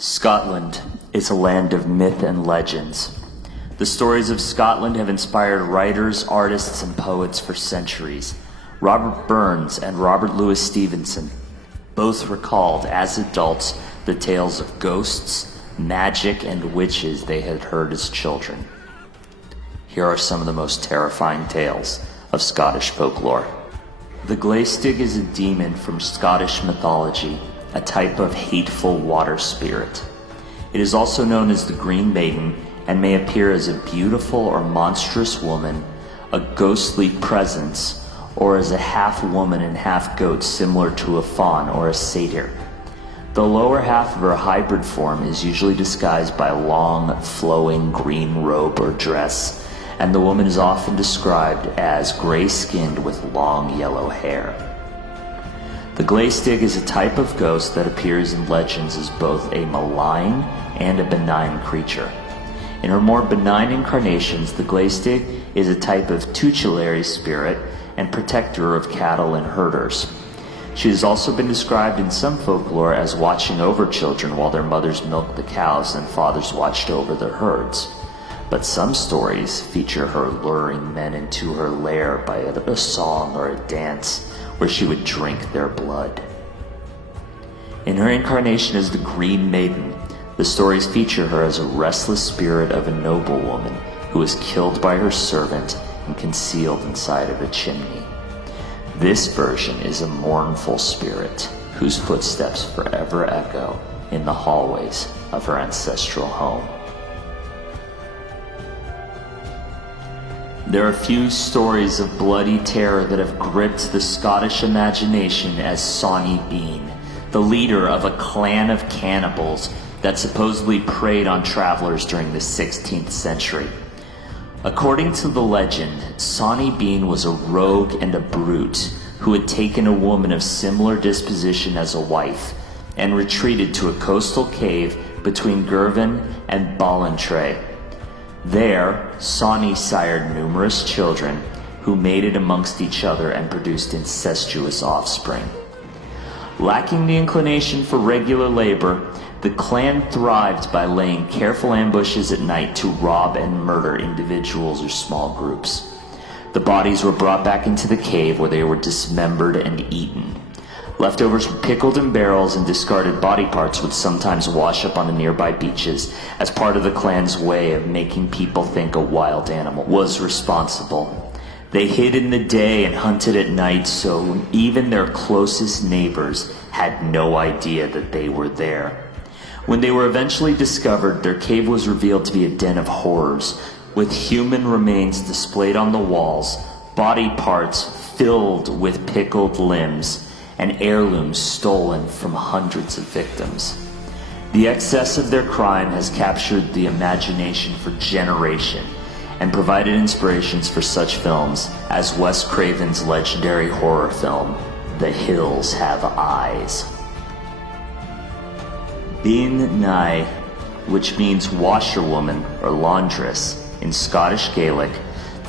Scotland is a land of myth and legends. The stories of Scotland have inspired writers, artists, and poets for centuries. Robert Burns and Robert Louis Stevenson both recalled as adults the tales of ghosts, magic, and witches they had heard as children. Here are some of the most terrifying tales of Scottish folklore. The Glaistig is a demon from Scottish mythology, a type of hateful water spirit. It is also known as the Green Maiden and may appear as a beautiful or monstrous woman, a ghostly presence, or as a half-woman and half-goat similar to a faun or a satyr. The lower half of her hybrid form is usually disguised by a long, flowing green robe or dress, and the woman is often described as gray-skinned with long yellow hair. The Glaistig is a type of ghost that appears in legends as both a malign and a benign creature. In her more benign incarnations, the Glaistig is a type of tutelary spirit and protector of cattle and herders. She has also been described in some folklore as watching over children while their mothers milked the cows and fathers watched over their herds. But some stories feature her luring men into her lair by a song or a dance where she would drink their blood. In her incarnation as the Green Maiden, the stories feature her as a restless spirit of a noblewoman who was killed by her servant and concealed inside of a chimney. This version is a mournful spirit whose footsteps forever echo in the hallways of her ancestral home. There are few stories of bloody terror that have gripped the Scottish imagination as Sawney Bean, the leader of a clan of cannibals that supposedly preyed on travelers during the 16th century. According to the legend, Sawney Bean was a rogue and a brute who had taken a woman of similar disposition as a wife and retreated to a coastal cave between Girvan and Ballantrae. There, Sawney sired numerous children who mated amongst each other and produced incestuous offspring. Lacking the inclination for regular labor, the clan thrived by laying careful ambushes at night to rob and murder individuals or small groups. The bodies were brought back into the cave where they were dismembered and eaten. Leftovers were pickled in barrels, and discarded body parts would sometimes wash up on the nearby beaches as part of the clan's way of making people think a wild animal was responsible. They hid in the day and hunted at night, so even their closest neighbors had no idea that they were there. When they were eventually discovered, their cave was revealed to be a den of horrors, with human remains displayed on the walls, body parts filled with pickled limbs, and heirlooms stolen from hundreds of victims. The excess of their crime has captured the imagination for generation and provided inspirations for such films as Wes Craven's legendary horror film, The Hills Have Eyes. Bean-nighe, which means washerwoman or laundress in Scottish Gaelic,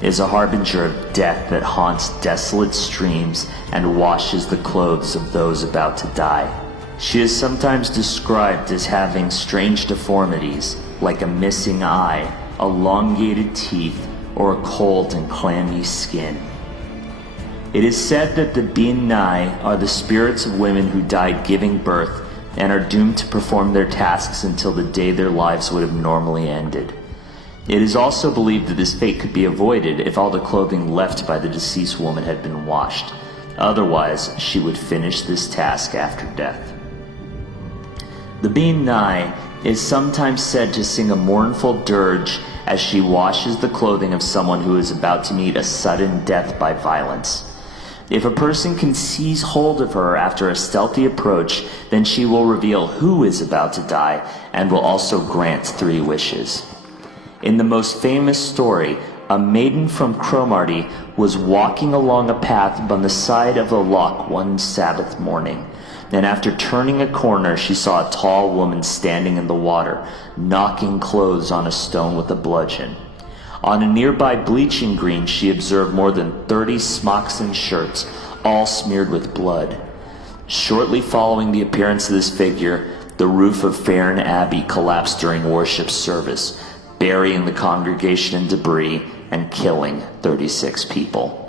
is a harbinger of death that haunts desolate streams and washes the clothes of those about to die. She is sometimes described as having strange deformities, like a missing eye, elongated teeth, or a cold and clammy skin. It is said that the Bean-nighe are the spirits of women who died giving birth and are doomed to perform their tasks until the day their lives would have normally ended. It is also believed that this fate could be avoided if all the clothing left by the deceased woman had been washed. Otherwise, she would finish this task after death. The Bean-nighe is sometimes said to sing a mournful dirge as she washes the clothing of someone who is about to meet a sudden death by violence. If a person can seize hold of her after a stealthy approach, then she will reveal who is about to die and will also grant 3 wishes. In the most famous story, a maiden from Cromarty was walking along a path on the side of a loch one Sabbath morning, and after turning a corner she saw a tall woman standing in the water, knocking clothes on a stone with a bludgeon. On a nearby bleaching green she observed more than 30 smocks and shirts, all smeared with blood. Shortly following the appearance of this figure, the roof of Farron Abbey collapsed during worship service, burying the congregation in debris and killing 36 people.